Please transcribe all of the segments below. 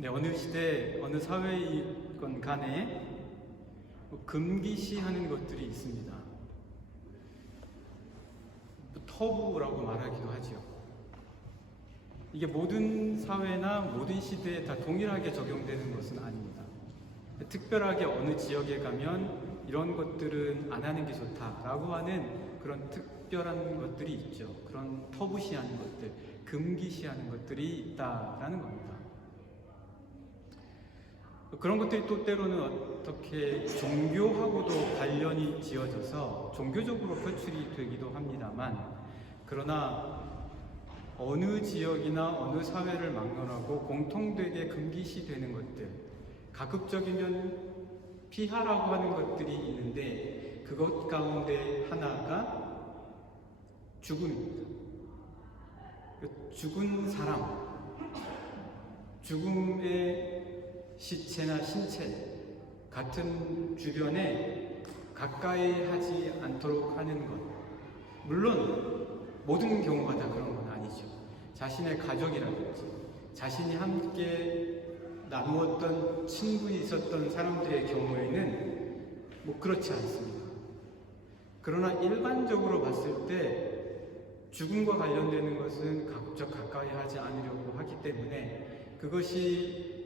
네, 어느 시대, 어느 사회이건 간에 금기시하는 것들이 있습니다. 터부라고 말하기도 하죠. 이게 모든 사회나 모든 시대에 다 동일하게 적용되는 것은 아닙니다. 특별하게 어느 지역에 가면 이런 것들은 안 하는 게 좋다라고 하는 그런 특별한 것들이 있죠. 그런 터부시하는 것들, 금기시하는 것들이 있다라는 겁니다. 그런 것들이 또 때로는 어떻게 종교하고도 관련이 지어져서 종교적으로 표출이 되기도 합니다만, 그러나 어느 지역이나 어느 사회를 막론하고 공통되게 금기시되는 것들, 가급적이면 피하라고 하는 것들이 있는데, 그것 가운데 하나가 죽음입니다. 죽은 사람, 죽음의 시체나 신체 같은 주변에 가까이 하지 않도록 하는 것. 물론 모든 경우가 다 그런 건 아니죠. 자신의 가족이라든지 자신이 함께 나누었던 친분이 있었던 사람들의 경우에는 그렇지 않습니다. 그러나 일반적으로 봤을 때 죽음과 관련되는 것은 가급적 가까이 하지 않으려고 하기 때문에, 그것이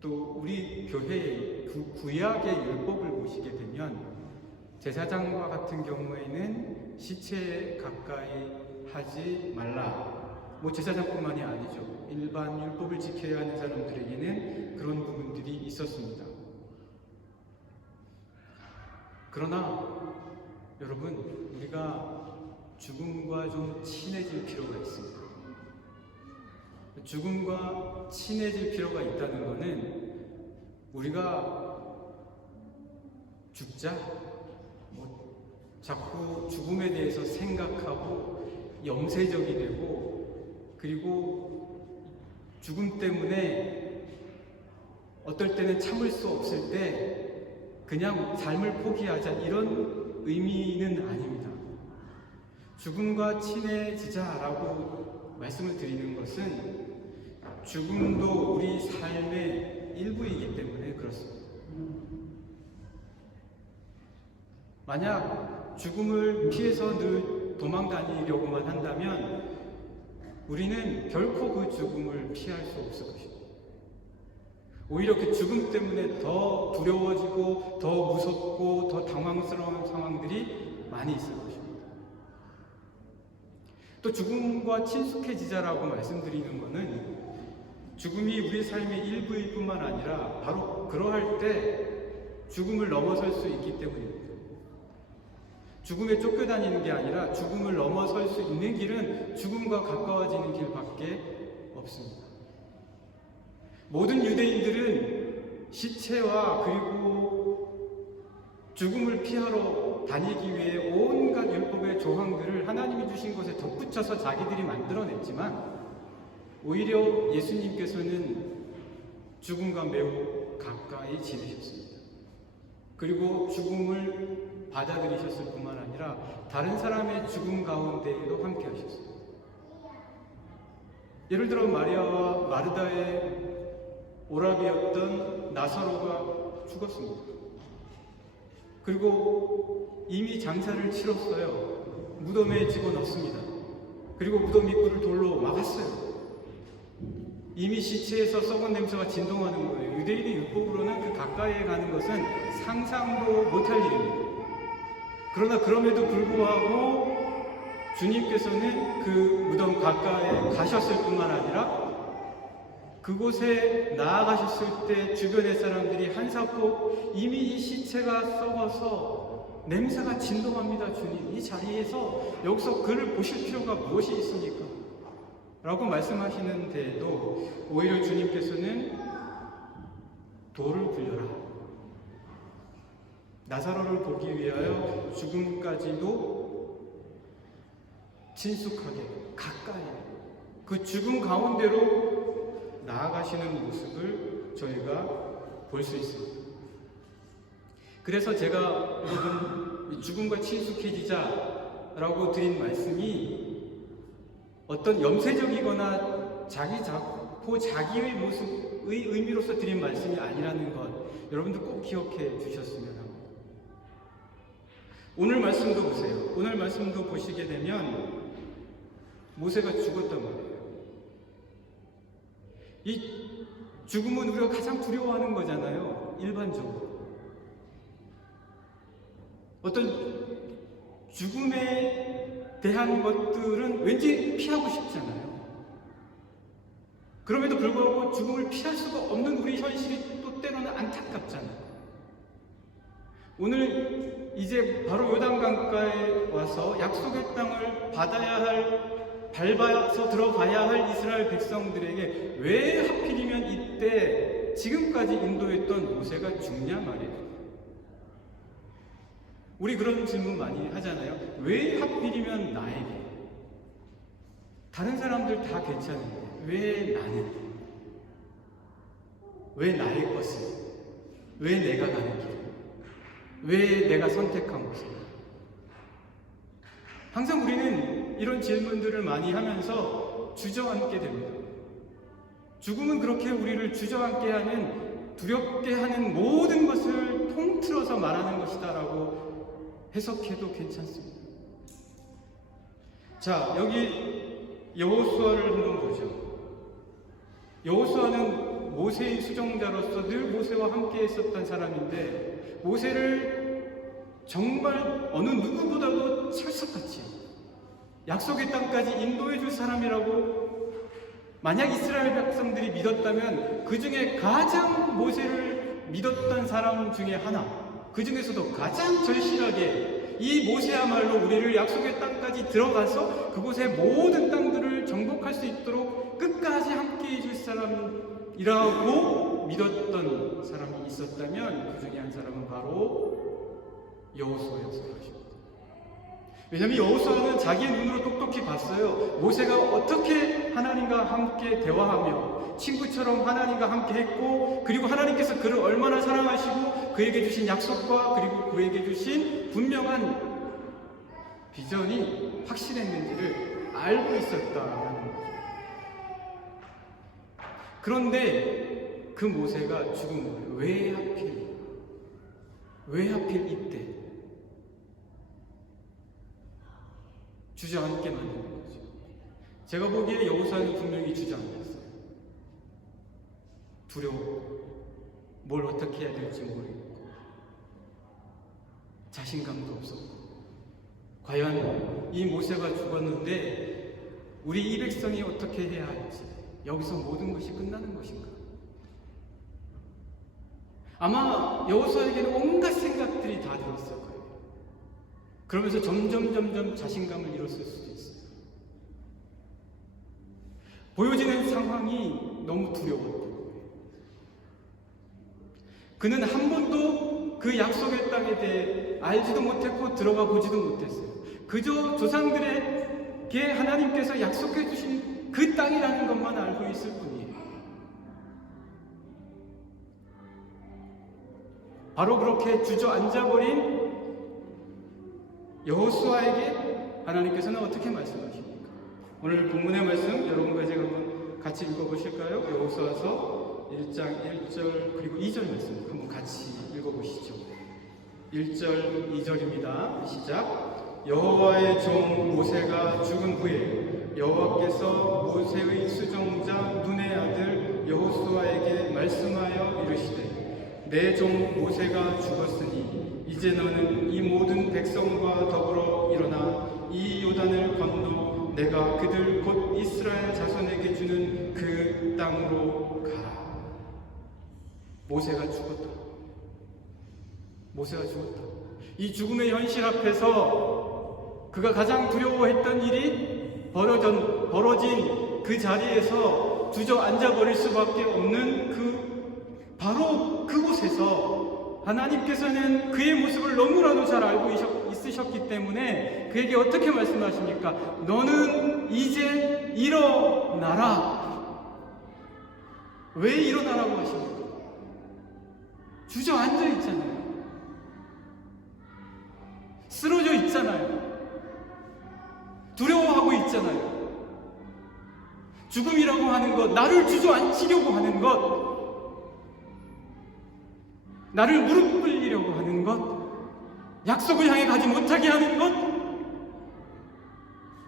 또 우리 교회의 구약의 율법을 보시게 되면 제사장과 같은 경우에는 시체에 가까이 하지 말라. 제사장뿐만이 아니죠. 일반 율법을 지켜야 하는 사람들에게는 그런 부분들이 있었습니다. 그러나 여러분, 우리가 죽음과 좀 친해질 필요가 있습니다. 죽음과 친해질 필요가 있다는 것은 우리가 죽자, 자꾸 죽음에 대해서 생각하고 염세적이 되고, 그리고 죽음 때문에 어떨 때는 참을 수 없을 때 그냥 삶을 포기하자, 이런 의미는 아닙니다. 죽음과 친해지자라고 말씀을 드리는 것은 죽음도 우리 삶의 일부이기 때문에 그렇습니다. 만약 죽음을 피해서 늘 도망 다니려고만 한다면 우리는 결코 그 죽음을 피할 수 없을 것입니다. 오히려 그 죽음 때문에 더 두려워지고 더 무섭고 더 당황스러운 상황들이 많이 있을 것입니다. 또 죽음과 친숙해지자라고 말씀드리는 것은 죽음이 우리 삶의 일부일 뿐만 아니라 바로 그러할 때 죽음을 넘어설 수 있기 때문입니다. 죽음에 쫓겨다니는 게 아니라 죽음을 넘어설 수 있는 길은 죽음과 가까워지는 길밖에 없습니다. 모든 유대인들은 시체와 그리고 죽음을 피하러 다니기 위해 온갖 율법의 조항들을 하나님이 주신 것에 덧붙여서 자기들이 만들어냈지만, 오히려 예수님께서는 죽음과 매우 가까이 지내셨습니다. 그리고 죽음을 받아들이셨을 뿐만 아니라 다른 사람의 죽음 가운데에도 함께 하셨습니다. 예를 들어 마리아와 마르다의 오라비였던 나사로가 죽었습니다. 그리고 이미 장사를 치렀어요. 무덤에 집어넣습니다. 그리고 무덤 입구를 돌로 막았어요. 이미 시체에서 썩은 냄새가 진동하는 거예요. 유대인의 율법으로는 그 가까이에 가는 것은 상상도 못할 일입니다. 그러나 그럼에도 불구하고 주님께서는 그 무덤 가까이에 가셨을 뿐만 아니라 그곳에 나아가셨을 때 주변의 사람들이 한사코 이미 이 시체가 썩어서 냄새가 진동합니다. 주님, 이 자리에서 여기서 그를 보실 필요가 무엇이 있습니까? 라고 말씀하시는데도 오히려 주님께서는 돌을 굴려라, 나사로를 보기 위하여 죽음까지도 친숙하게 가까이 그 죽음 가운데로 나아가시는 모습을 저희가 볼 수 있습니다. 그래서 제가 여러분 죽음과 친숙해지자라고 드린 말씀이 어떤 염세적이거나 그 자기의 모습의 의미로서 드린 말씀이 아니라는 것, 여러분들 꼭 기억해 주셨으면 합니다. 오늘 말씀도 보세요. 오늘 말씀도 보시게 되면 모세가 죽었단 말이에요. 이 죽음은 우리가 가장 두려워하는 거잖아요. 일반적으로. 어떤 죽음에 대한 것들은 왠지 피하고 싶잖아요. 그럼에도 불구하고 죽음을 피할 수가 없는 우리 현실이 또 때로는 안타깝잖아요. 오늘 이제 바로 요단강가에 와서 약속의 땅을 받아야 할, 밟아서 들어가야 할 이스라엘 백성들에게 왜 하필이면 이때 지금까지 인도했던 모세가 죽냐 말이에요. 우리 그런 질문 많이 하잖아요. 왜 하필이면 나에게? 다른 사람들 다 괜찮은데 왜 나는? 왜 나의 것을? 왜 내가 가는 길? 왜 내가 선택한 곳을? 항상 우리는 이런 질문들을 많이 하면서 주저앉게 됩니다. 죽음은 그렇게 우리를 주저앉게 하는, 두렵게 하는 모든 것을 통틀어서 말하는 것이다라고 해석해도 괜찮습니다. 자, 여기 여호수아를 한번 보죠. 여호수아는 모세의 수종자로서 늘 모세와 함께 있었던 사람인데, 모세를 정말 어느 누구보다도 찰떡같이 약속의 땅까지 인도해 줄 사람이라고 만약 이스라엘 백성들이 믿었다면 그 중에 가장 모세를 믿었던 사람 중에 하나, 그 중에서도 가장 절실하게 이 모세야말로 우리를 약속의 땅까지 들어가서 그곳의 모든 땅들을 정복할 수 있도록 끝까지 함께 해줄 사람이라고 믿었던 사람이 있었다면 그 중에 한 사람은 바로 여호수아였을 것입니다. 왜냐하면 여호수아는 자기의 눈으로 똑똑히 봤어요. 모세가 어떻게 하나님과 함께 대화하며 친구처럼 하나님과 함께 했고, 그리고 하나님께서 그를 얼마나 사랑하시고 그에게 주신 약속과 그리고 그에게 주신 분명한 비전이 확실했는지를 알고 있었다라는 거죠. 그런데 그 모세가 죽은 거예요. 왜 하필 이때 주저앉게 만드는 거죠. 제가 보기에 여호수아는 분명히 주저앉았어요. 두려워. 뭘 어떻게 해야 될지 모르겠고, 자신감도 없었고, 과연 이 모세가 죽었는데 우리 이 백성이 어떻게 해야 할지, 여기서 모든 것이 끝나는 것인가? 아마 여호수아에게는 온갖 생각들이 다 들었을 거예요. 그러면서 점점 자신감을 잃었을 수도 있어요. 보여지는 상황이 너무 두려웠고, 그는 한 번도 그 약속의 땅에 대해 알지도 못했고 들어가 보지도 못했어요. 그저 조상들에게 하나님께서 약속해 주신 그 땅이라는 것만 알고 있을 뿐이에요. 바로 그렇게 주저앉아버린 여호수아에게 하나님께서는 어떻게 말씀하십니까? 오늘 본문의 말씀 여러분과 제가 한번 같이 읽어보실까요? 여호수아서 1장 1절 그리고 2절 말씀 한번 같이 읽어보시죠. 1절 2절입니다. 시작. 여호와의 종 모세가 죽은 후에 여호와께서 모세의 수종자 눈의 아들 여호수아에게 말씀하여 이르시되, 내 종 모세가 죽었으니 이제 너는 이 모든 백성과 더불어 일어나 이 요단을 건너 내가 그들 곧 이스라엘 자손에게 주는 그 땅으로 가라. 모세가 죽었다. 모세가 죽었다. 이 죽음의 현실 앞에서 그가 가장 두려워했던 일이 벌어진 그 자리에서 주저앉아 버릴 수밖에 없는 바로 그곳에서 하나님께서는 그의 모습을 너무나도 잘 알고 있으셨기 때문에 그에게 어떻게 말씀하십니까? 너는 이제 일어나라. 왜 일어나라고 하십니까? 주저앉아 있잖아요. 쓰러져 있잖아요. 두려워하고 있잖아요. 죽음이라고 하는 것, 나를 주저앉히려고 하는 것, 나를 무릎 꿇리려고 하는 것, 약속을 향해 가지 못하게 하는 것,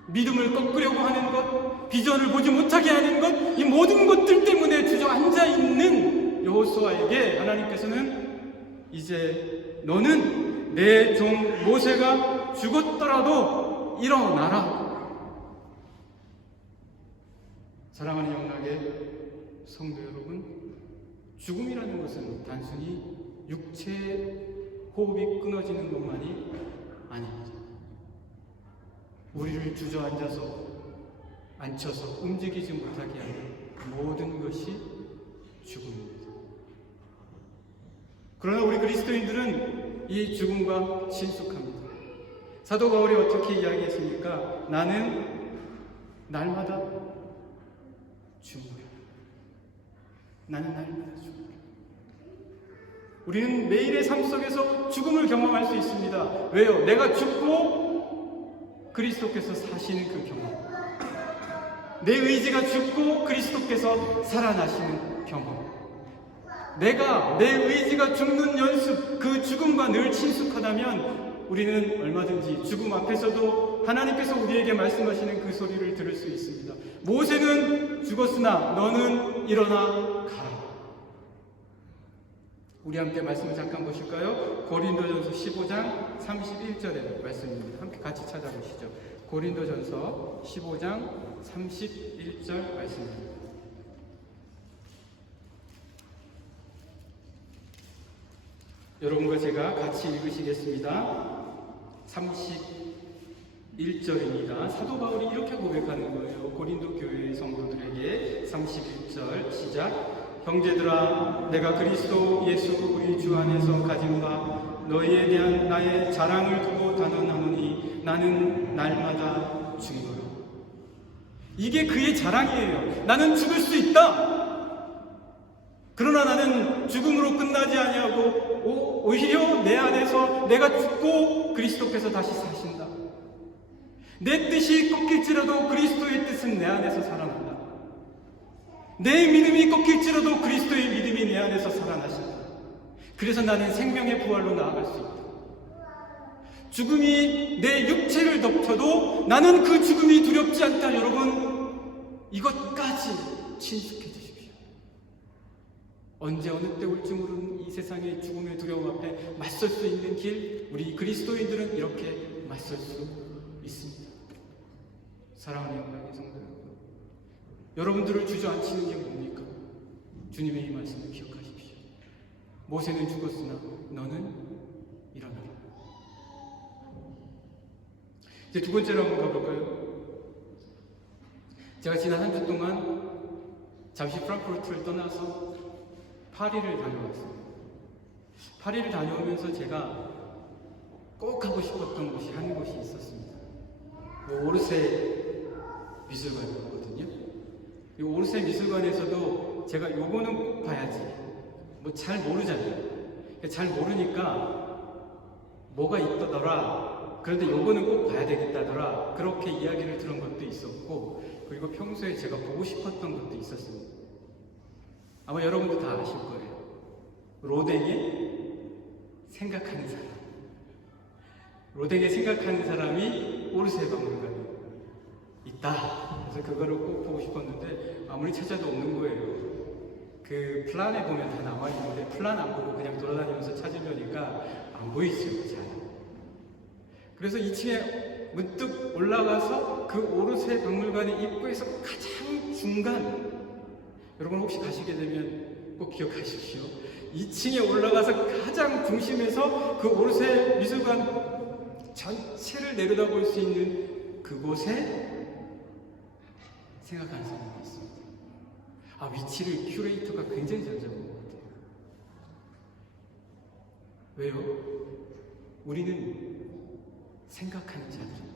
믿음을 꺾으려고 하는 것, 비전을 보지 못하게 하는 것, 이 모든 것들 때문에 주저앉아 있는 여호수아에게 하나님께서는 이제 너는 내 종 모세가 죽었더라도 일어나라. 사랑하는 영락의 성도 여러분, 죽음이라는 것은 단순히 육체의 호흡이 끊어지는 것만이 아닙니다. 우리를 앉혀서 움직이지 못하게 하는 모든 것이 죽음입니다. 그러나 우리 그리스도인들은 이 죽음과 친숙합니다. 사도 바울이 어떻게 이야기했습니까? 나는 날마다 죽음이라. 나는 날마다 죽음이라. 우리는 매일의 삶 속에서 죽음을 경험할 수 있습니다. 왜요? 내가 죽고 그리스도께서 사시는 그 경험. 내 의지가 죽고 그리스도께서 살아나시는 경험. 내가 내 의지가 죽는 연습, 그 죽음과 늘 친숙하다면 우리는 얼마든지 죽음 앞에서도 하나님께서 우리에게 말씀하시는 그 소리를 들을 수 있습니다. 모세는 죽었으나 너는 일어나 가라. 우리 함께 말씀을 잠깐 보실까요? 고린도전서 15장 31절의 말씀입니다. 함께 같이 찾아보시죠. 고린도전서 15장 31절 말씀입니다. 여러분과 제가 같이 읽으시겠습니다. 31절입니다. 사도 바울이 이렇게 고백하는 거예요. 고린도 교회 성도들에게 31절 시작. 형제들아, 내가 그리스도 예수 우리 주 안에서 가진 바 너희에 대한 나의 자랑을 두고 단언하노니 나는 날마다 죽노라. 이게 그의 자랑이에요. 나는 죽을 수 있다. 그러나 나는 죽음으로 끝나지 아니하고 오히려 내 안에서 내가 죽고 그리스도께서 다시 사신다. 내 뜻이 꺾일지라도 그리스도의 뜻은 내 안에서 살아난다. 내 믿음이 꺾일지라도 그리스도의 믿음이 내 안에서 살아나신다. 그래서 나는 생명의 부활로 나아갈 수 있다. 죽음이 내 육체를 덮쳐도 나는 그 죽음이 두렵지 않다. 여러분, 이것까지 친숙해 주십시오. 언제 어느 때 올지 모르는 이 세상의 죽음의 두려움 앞에 맞설 수 있는 길, 우리 그리스도인들은 이렇게 맞설 수 있습니다. 사랑하는 영광의 성도 여러분, 여러분들을 주저앉히는 게 뭡니까? 주님의 이 말씀을 기억하십시오. 모세는 죽었으나 너는 일어나라. 이제 두 번째로 한번 가볼까요? 제가 지난 한 주 동안 잠시 프랑크푸르트를 떠나서 파리를 다녀왔습니다. 파리를 다녀오면서 제가 꼭 가고 싶었던 곳이 한 곳이 있었습니다. 오르세 미술관이었거든요. 이 오르세 미술관에서도 제가 요거는 꼭 봐야지. 뭐 잘 모르잖아요. 잘 모르니까 뭐가 있더라. 그런데 요거는 꼭 봐야 되겠다더라. 그렇게 이야기를 들은 것도 있었고, 그리고 평소에 제가 보고 싶었던 것도 있었습니다. 아마 여러분도 다 아실 거예요. 로댕의 생각하는 사람. 로댕의 생각하는 사람이 오르세 박물관에 있다. 그래서 그거를 꼭 보고 싶었는데 아무리 찾아도 없는 거예요. 그 플란에 보면 다 나와 있는데 플란 안 보고 그냥 돌아다니면서 찾으려니까 안 보이죠, 잘. 그래서 2층에 문득 올라가서 그 오르세 박물관의 입구에서 가장 중간, 여러분 혹시 가시게 되면 꼭 기억하십시오. 2층에 올라가서 가장 중심에서 그 오르세 미술관 전체를 내려다볼 수 있는 그곳에 생각하는 사람이 있습니다. 위치를 큐레이터가 굉장히 잘 잡은 것 같아요. 왜요? 우리는 생각하는 자들입니다.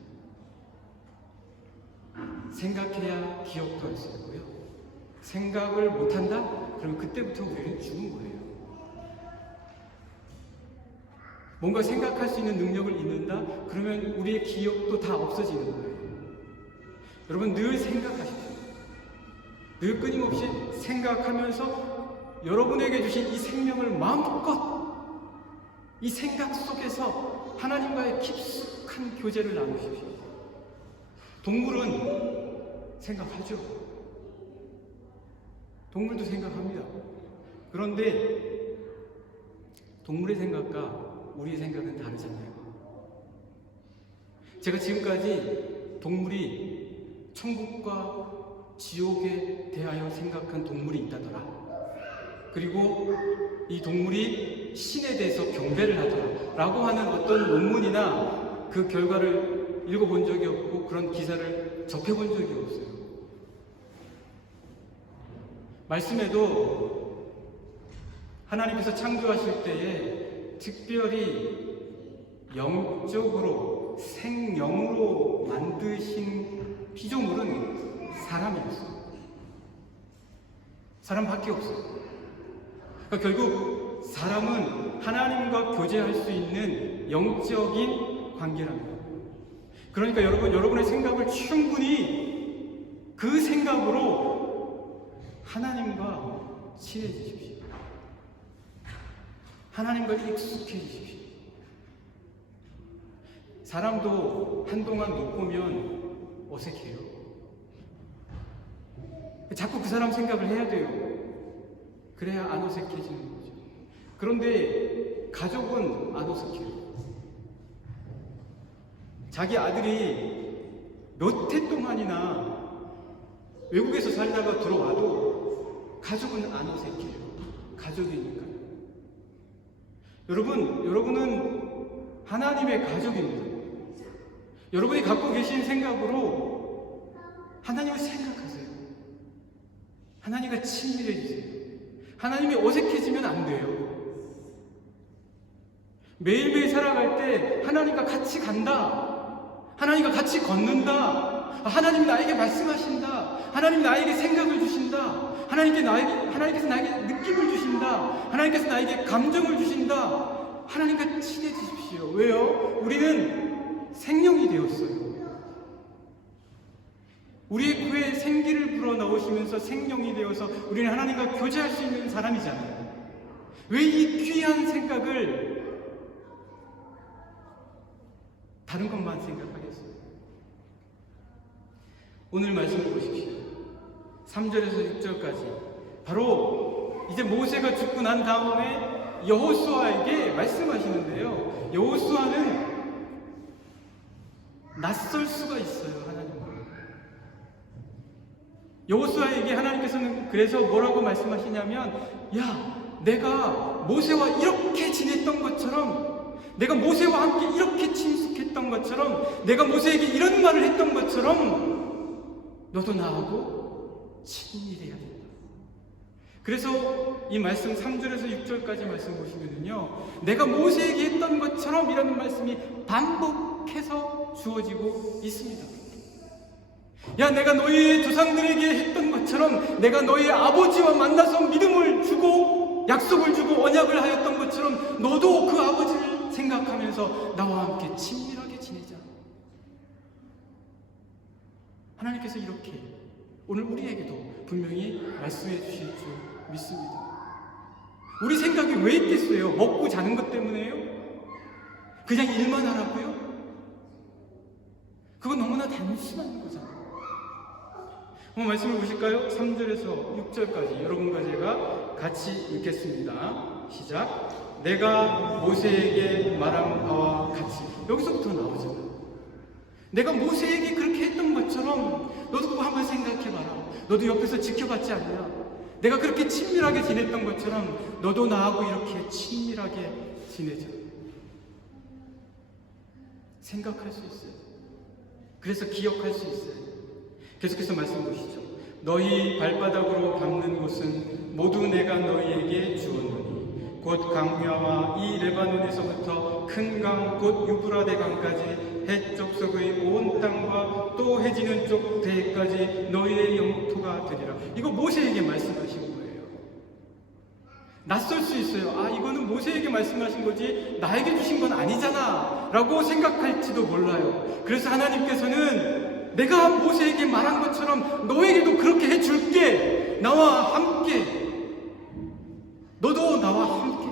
생각해야 기억도 할 수 있고요. 생각을 못한다? 그러면 그때부터 우리는 죽은 거예요. 뭔가 생각할 수 있는 능력을 잃는다? 그러면 우리의 기억도 다 없어지는 거예요. 여러분 늘 생각하십시오. 늘 끊임없이 생각하면서 여러분에게 주신 이 생명을 마음껏 이 생각 속에서 하나님과의 깊숙한 교제를 나누십시오. 동물은 생각하죠. 동물도 생각합니다. 그런데 동물의 생각과 우리의 생각은 다르잖아요. 제가 지금까지 동물이 천국과 지옥에 대하여 생각한 동물이 있다더라. 그리고 이 동물이 신에 대해서 경배를 하더라. 라고 하는 어떤 논문이나 그 결과를 읽어본 적이 없고 그런 기사를 접해본 적이 없어요. 말씀에도 하나님께서 창조하실 때에 특별히 영적으로 생영으로 만드신 피조물은 사람이었어요. 사람밖에 없어요. 그러니까 결국 사람은 하나님과 교제할 수 있는 영적인 관계랍니다. 그러니까 여러분의 생각을 충분히 그 생각으로 하나님과 친해지십시오. 하나님과 익숙해지십시오. 사람도 한동안 못 보면 어색해요. 자꾸 그 사람 생각을 해야 돼요. 그래야 안 어색해지는 거죠. 그런데 가족은 안 어색해요. 자기 아들이 몇 해 동안이나 외국에서 살다가 들어와도 가족은 안 어색해요. 가족이니까요. 여러분은 하나님의 가족입니다. 여러분이 갖고 계신 생각으로 하나님을 생각하세요. 하나님과 친밀해지세요. 하나님이 어색해지면 안 돼요. 매일매일 살아갈 때 하나님과 같이 간다. 하나님과 같이 걷는다. 하나님이 나에게 말씀하신다. 하나님이 나에게 생각을 주신다. 하나님께서 나에게 느낌을 주신다. 하나님께서 나에게 감정을 주신다. 하나님과 친해지십시오. 왜요? 우리는 생명이 되었어요. 우리의 코에 생기를 불어넣으시면서 생명이 되어서 우리는 하나님과 교제할 수 있는 사람이잖아요. 왜 이 귀한 생각을 다른 것만 생각하겠어요? 오늘 말씀을 보십시오. 3절에서 6절까지 바로 이제 모세가 죽고 난 다음에 여호수아에게 말씀하시는데요. 여호수아는 낯설 수가 있어요. 하나님과. 여호수아에게 하나님께서는 그래서 뭐라고 말씀하시냐면, 야, 내가 모세와 이렇게 지냈던 것처럼, 내가 모세와 함께 이렇게 친숙했던 것처럼, 내가 모세에게 이런 말을 했던 것처럼 너도 나하고 친밀해야 된다. 그래서 이 말씀 3절에서 6절까지 말씀 보시면요, 내가 모세에게 했던 것처럼 이라는 말씀이 반복해서 주어지고 있습니다. 야, 내가 너희의 조상들에게 했던 것처럼, 내가 너희의 아버지와 만나서 믿음을 주고 약속을 주고 언약을 하였던 것처럼 너도 그 아버지를 생각하면서 나와 함께 친밀하게 지내자. 하나님께서 이렇게 오늘 우리에게도 분명히 말씀해 주실 줄 믿습니다. 우리 생각이 왜 있겠어요? 먹고 자는 것 때문에요? 그냥 일만 하라고요? 그건 너무나 단순한 거잖아요. 한번 말씀을 보실까요? 3절에서 6절까지 여러분과 제가 같이 읽겠습니다. 시작. 내가 모세에게 말한 바와 같이. 여기서부터 나오잖아요. 내가 모세에게 그렇게 했던 것처럼 너도 그거 한번 생각해봐라. 너도 옆에서 지켜봤지 않냐? 내가 그렇게 친밀하게 지냈던 것처럼 너도 나하고 이렇게 친밀하게 지내자. 생각할 수 있어요. 그래서 기억할 수 있어요. 계속해서 말씀 보시죠. 너희 발바닥으로 밟는 곳은 모두 내가 너희에게 주었노니 곧 강야와 이 레바논에서부터 큰 강 곧 유브라데 강까지 해쪽석의 온 땅과 또 해지는 쪽 대까지 너희의 영토가 되리라. 이거 모세에게 말씀하신 거예요. 낯설 수 있어요. 아, 이거는 모세에게 말씀하신 거지 나에게 주신 건 아니잖아 라고 생각할지도 몰라요. 그래서 하나님께서는 내가 모세에게 말한 것처럼 너에게도 그렇게 해줄게. 나와 함께. 너도 나와 함께.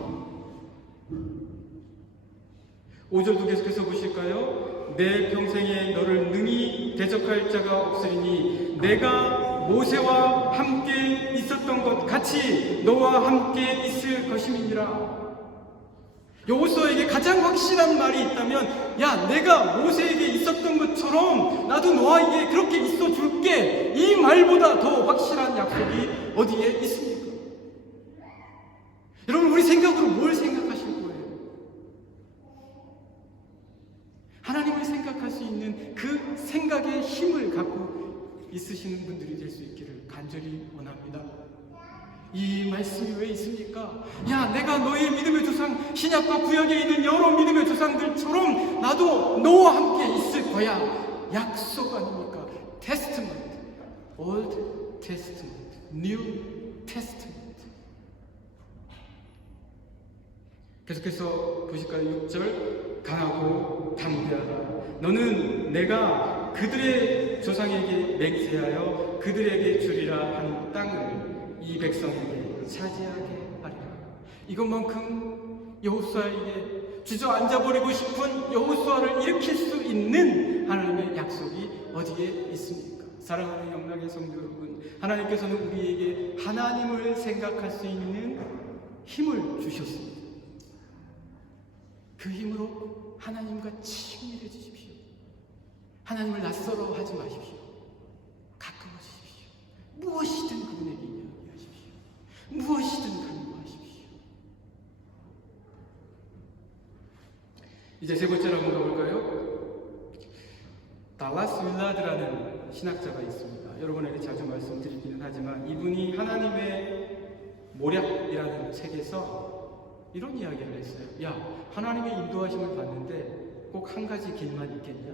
5절도 계속해서 보실까요? 내 평생에 너를 능히 대적할 자가 없으리니 내가 모세와 함께 있었던 것 같이 너와 함께 있을 것임이니라. 여호수아에게 가장 확실한 말이 있다면, 야, 내가 모세에게 있었던 것처럼 나도 너에게 그렇게 있어 줄게. 이 말보다 더 확실한 약속이 어디에 있습니까? 여러분, 우리 생각으로 뭘 생각하실 거예요? 하나님을 생각할 수 있는 그 생각의 힘을 갖고 있으시는 분들이 될 수 있기를 간절히 원합니다. 이 말씀이 왜 있습니까? 야, 내가 너의 믿음의 조상, 신약과 구약에 있는 여러 믿음의 조상들처럼 나도 너와 함께 있을 거야. 약속 아닙니까? Testament, Old Testament, New Testament. 계속해서 보실까요? 6절, 강하고 담대하라. 너는 내가 그들의 조상에게 맹세하여 그들에게 주리라 한 땅을 이 백성에게 차지하게 하리라. 이것만큼 여호수아에게 주저앉아버리고 싶은 여호수아를 일으킬 수 있는 하나님의 약속이 어디에 있습니까? 사랑하는 영락의 성도 여러분, 하나님께서는 우리에게 하나님을 생각할 수 있는 힘을 주셨습니다. 그 힘으로 하나님과 친밀해지십시오. 하나님을 낯설어 하지 마십시오. 가까워지십시오. 무엇이든 그분에게 이야기하십시오. 무엇이든 간구하십시오. 이제 세 번째로 한번 가볼까요? 달라스 윌라드라는 신학자가 있습니다. 여러분에게 자주 말씀드리기는 하지만 이분이 하나님의 모략이라는 책에서 이런 이야기를 했어요. 야, 하나님의 인도하심을 받는데 꼭 한 가지 길만 있겠냐?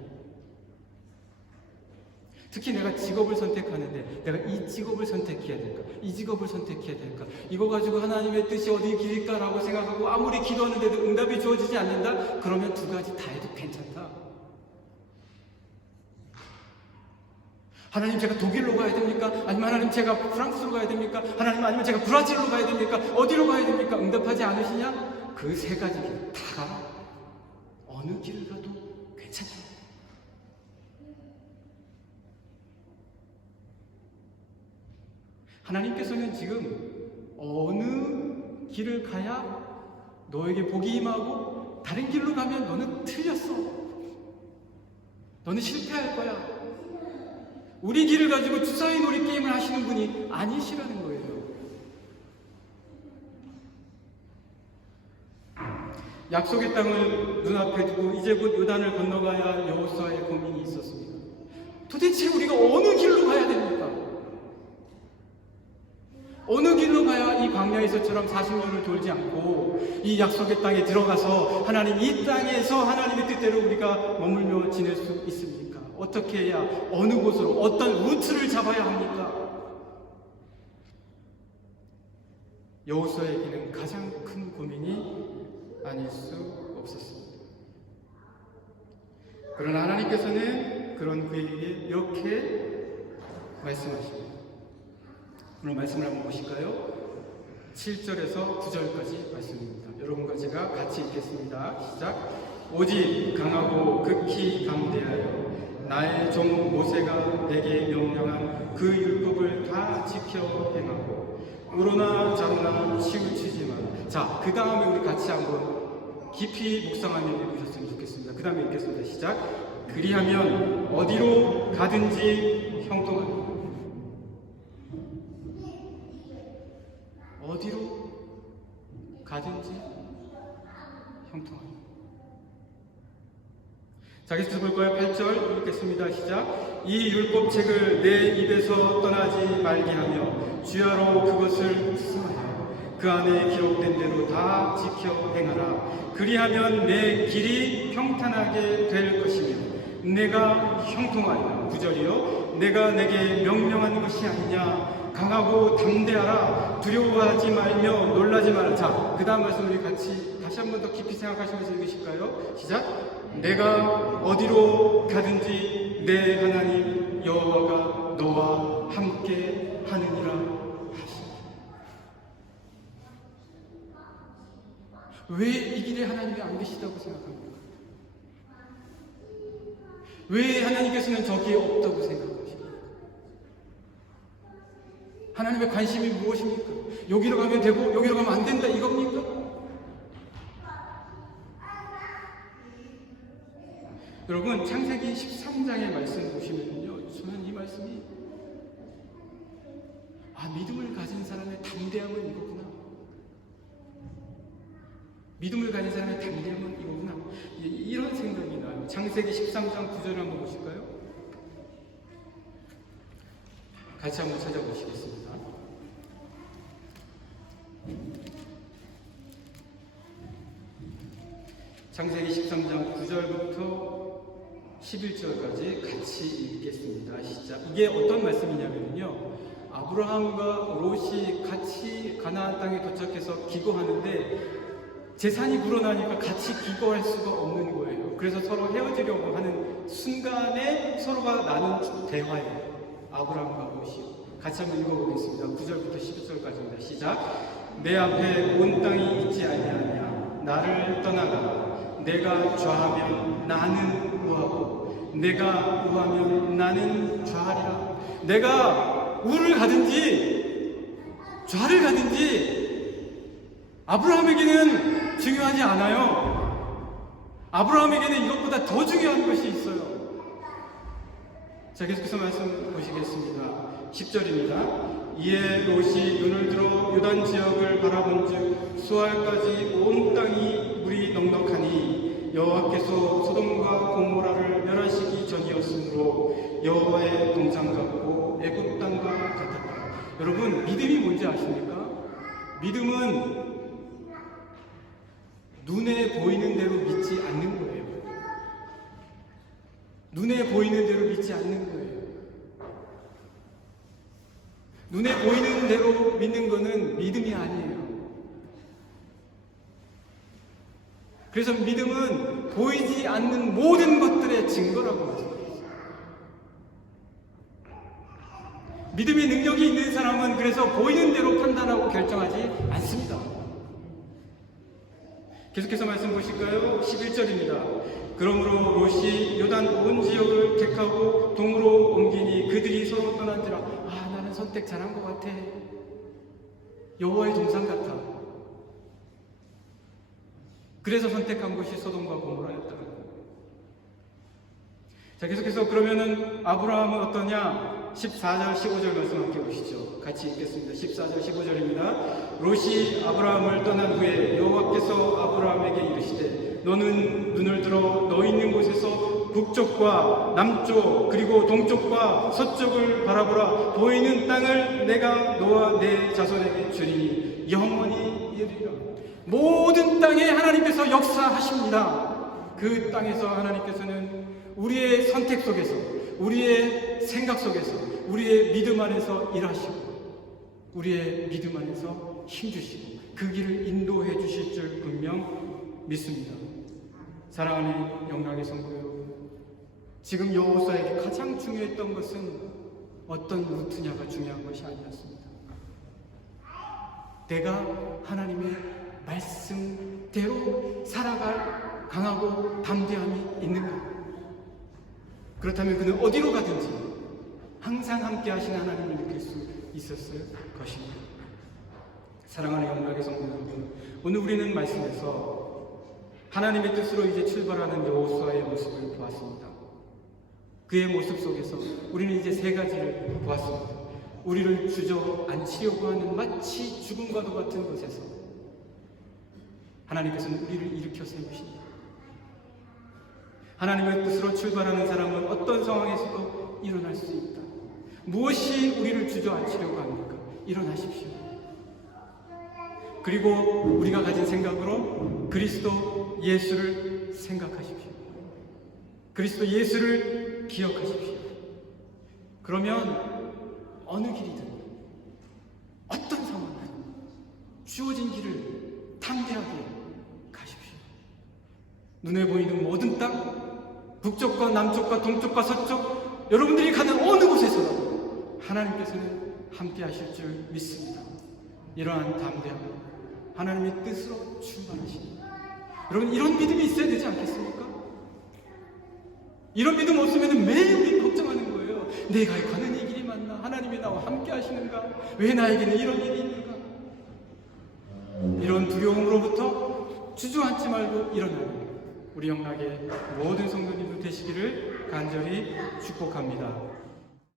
특히 내가 직업을 선택하는데 내가 이 직업을 선택해야 될까? 이 직업을 선택해야 될까? 이거 가지고 하나님의 뜻이 어디 길일까라고 생각하고 아무리 기도하는데도 응답이 주어지지 않는다? 그러면 두 가지 다 해도 괜찮다. 하나님, 제가 독일로 가야 됩니까? 아니면 하나님, 제가 프랑스로 가야 됩니까? 하나님, 아니면 제가 브라질로 가야 됩니까? 어디로 가야 됩니까? 응답하지 않으시냐? 그 세 가지 길 다 어느 길을 가도 괜찮다. 하나님께서는 지금 어느 길을 가야 너에게 복이 임하고 다른 길로 가면 너는 틀렸어. 너는 실패할 거야. 우리 길을 가지고 주사위 놀이 게임을 하시는 분이 아니시라는 거예요. 약속의 땅을 눈앞에 두고 이제 곧 요단을 건너가야 할 여호수아의 고민이 있었습니다. 도대체 우리가 어느 길로 가야 됩니까? 어느 길로 가야 이 광야에서처럼 40년을 돌지 않고 이 약속의 땅에 들어가서 하나님, 이 땅에서 하나님의 뜻대로 우리가 머물며 지낼 수 있습니까? 어떻게 해야, 어느 곳으로, 어떤 루트를 잡아야 합니까? 여호수아에게는 가장 큰 고민이 아닐 수 없었습니다. 그러나 하나님께서는 그런 그에게 이렇게 말씀하십니다. 오늘 말씀을 한번 보실까요? 7절에서 9절까지 말씀입니다. 여러분과 제가 같이 읽겠습니다. 시작. 오직 강하고 극히 담대하여 나의 종 모세가 내게 명령한 그 율법을 다 지켜 행하고 우로나 자로나 치우치지 마라. 자, 그 다음에 우리 같이 한번 깊이 묵상하며 읽으셨으면 좋겠습니다. 그 다음에 읽겠습니다. 시작. 그리하면 어디로 가든지 형통하리라. 어디로 가든지 형통하리라. 자, 계속해서 볼까요? 8절 읽겠습니다. 시작. 이 율법책을 내 입에서 떠나지 말게 하며 주야로 그것을 쓰하여 그 안에 기록된 대로 다 지켜 행하라. 그리하면 내 길이 평탄하게 될 것이며 내가 형통하리라. 9절이요. 내가 내게 명령한 것이 아니냐. 강하고 담대하라. 두려워하지 말며 놀라지 마라. 자, 그 다음 말씀 우리 같이 다시 한 번 더 깊이 생각하시면서 읽으실까요? 시작. 내가 어디로 가든지 내 하나님 여호와가 너와 함께 하느니라 하시니. 왜 이 길에 하나님이 안 계시다고 생각합니까? 왜 하나님께서는 저기에 없다고 생각하십니까? 하나님의 관심이 무엇입니까? 여기로 가면 되고 여기로 가면 안 된다 이겁니까? 여러분, 창세기 13장의 말씀 보시면요, 저는 이 말씀이 믿음을 가진 사람의 담대함은 이거구나. 믿음을 가진 사람의 담대함은 이거구나. 이런 생각이 나요. 창세기 13장 9절을 한번 보실까요? 같이 한번 찾아보시겠습니다. 창세기 13장 9절부터 11절까지 같이 읽겠습니다. 시작. 이게 어떤 말씀이냐면요, 아브라함과 롯이 같이 가나안 땅에 도착해서 기거하는데 재산이 불어나니까 같이 기거할 수가 없는 거예요. 그래서 서로 헤어지려고 하는 순간에 서로가 나눈 대화예요. 아브라함과 롯이. 같이 한번 읽어보겠습니다. 9절부터 11절까지입니다. 시작. 내 앞에 온 땅이 있지 아니하냐. 나를 떠나가라. 내가 좌하면 나는 우하고 내가 우하면 나는 좌하리라. 내가 우를 가든지 좌를 가든지 아브라함에게는 중요하지 않아요. 아브라함에게는 이것보다 더 중요한 것이 있어요. 자, 계속해서 말씀 보시겠습니다. 10절입니다. 이에 롯이 눈을 들어 요단 지역을 바라본즉 수알까지 온 땅이 물이 넉넉하니 여호와께서 소돔과 고모라를 멸하시기 전이었으므로 여호와의 동상 같고 애굽 땅과 같았다. 여러분, 믿음이 뭔지 아십니까? 믿음은 눈에 보이는 대로 믿지 않는 거예요. 눈에 보이는 대로 믿지 않는 거예요. 눈에 보이는 대로 믿는 거는 믿음이 아니에요. 그래서 믿음은 보이지 않는 모든 것들의 증거라고 말씀드렸어요. 믿음의 능력이 있는 사람은 그래서 보이는 대로 판단하고 결정하지 않습니다. 계속해서 말씀 보실까요? 11절입니다. 그러므로 롯이 요단 온 지역을 택하고 동으로 옮기니 그들이 서로 떠난지라. 나는 선택 잘한 것 같아. 여호와의 동상 같아. 그래서 선택한 것이 소돔과 고모라였다는 거예요. 자, 계속해서 그러면은 아브라함은 어떠냐? 14절 15절 말씀 함께 보시죠. 같이 읽겠습니다. 14절 15절입니다. 롯이 아브라함을 떠난 후에 여호와께서 아브라함에게 이르시되 너는 눈을 들어 너 있는 곳에서 북쪽과 남쪽 그리고 동쪽과 서쪽을 바라보라. 보이는 땅을 내가 너와 내 자손에게 주리니 영원히 이르리라. 모든 땅에 하나님께서 역사하십니다. 그 땅에서 하나님께서는 우리의 선택 속에서, 우리의 생각 속에서, 우리의 믿음 안에서 일하시고 우리의 믿음 안에서 힘주시고 그 길을 인도해 주실 줄 분명 믿습니다. 사랑하는 영락의 성도 여러분, 지금 여호수아에게 가장 중요했던 것은 어떤 루트냐가 중요한 것이 아니었습니다. 내가 하나님의 말씀대로 살아갈 강하고 담대함이 있는가? 그렇다면 그는 어디로 가든지 항상 함께 하신 하나님을 느낄 수 있었을 것입니다. 사랑하는 영락의 성도 여러분, 오늘 우리는 말씀에서 하나님의 뜻으로 이제 출발하는 여호수아의 모습을 보았습니다. 그의 모습 속에서 우리는 이제 세 가지를 보았습니다. 우리를 주저앉히려고 하는 마치 죽음과도 같은 것에서 하나님께서는 우리를 일으켜 세우십니다. 하나님의 뜻으로 출발하는 사람은 어떤 상황에서도 일어날 수 있다. 무엇이 우리를 주저앉히려고 합니까? 일어나십시오. 그리고 우리가 가진 생각으로 그리스도 예수를 생각하십시오. 그리스도 예수를 기억하십시오. 그러면 어느 길이든 어떤 상황이든 주어진 길을 담대하게 가십시오. 눈에 보이는 모든 땅, 북쪽과 남쪽과 동쪽과 서쪽 여러분들이 가는 어느 곳에서라도 하나님께서는 함께 하실 줄 믿습니다. 이러한 담대함, 하나님의 뜻으로 충만하십니다. 여러분, 이런 믿음이 있어야 되지 않겠습니까? 이런 믿음 없으면 매일 우리 걱정하는 거예요. 내가 가는 이 길이 맞나? 하나님이 나와 함께 하시는가? 왜 나에게는 이런 일이 있는가? 이런 두려움으로부터 주저앉지 말고 일어나는 우리 영락의 모든 성도님들 되시기를 간절히 축복합니다.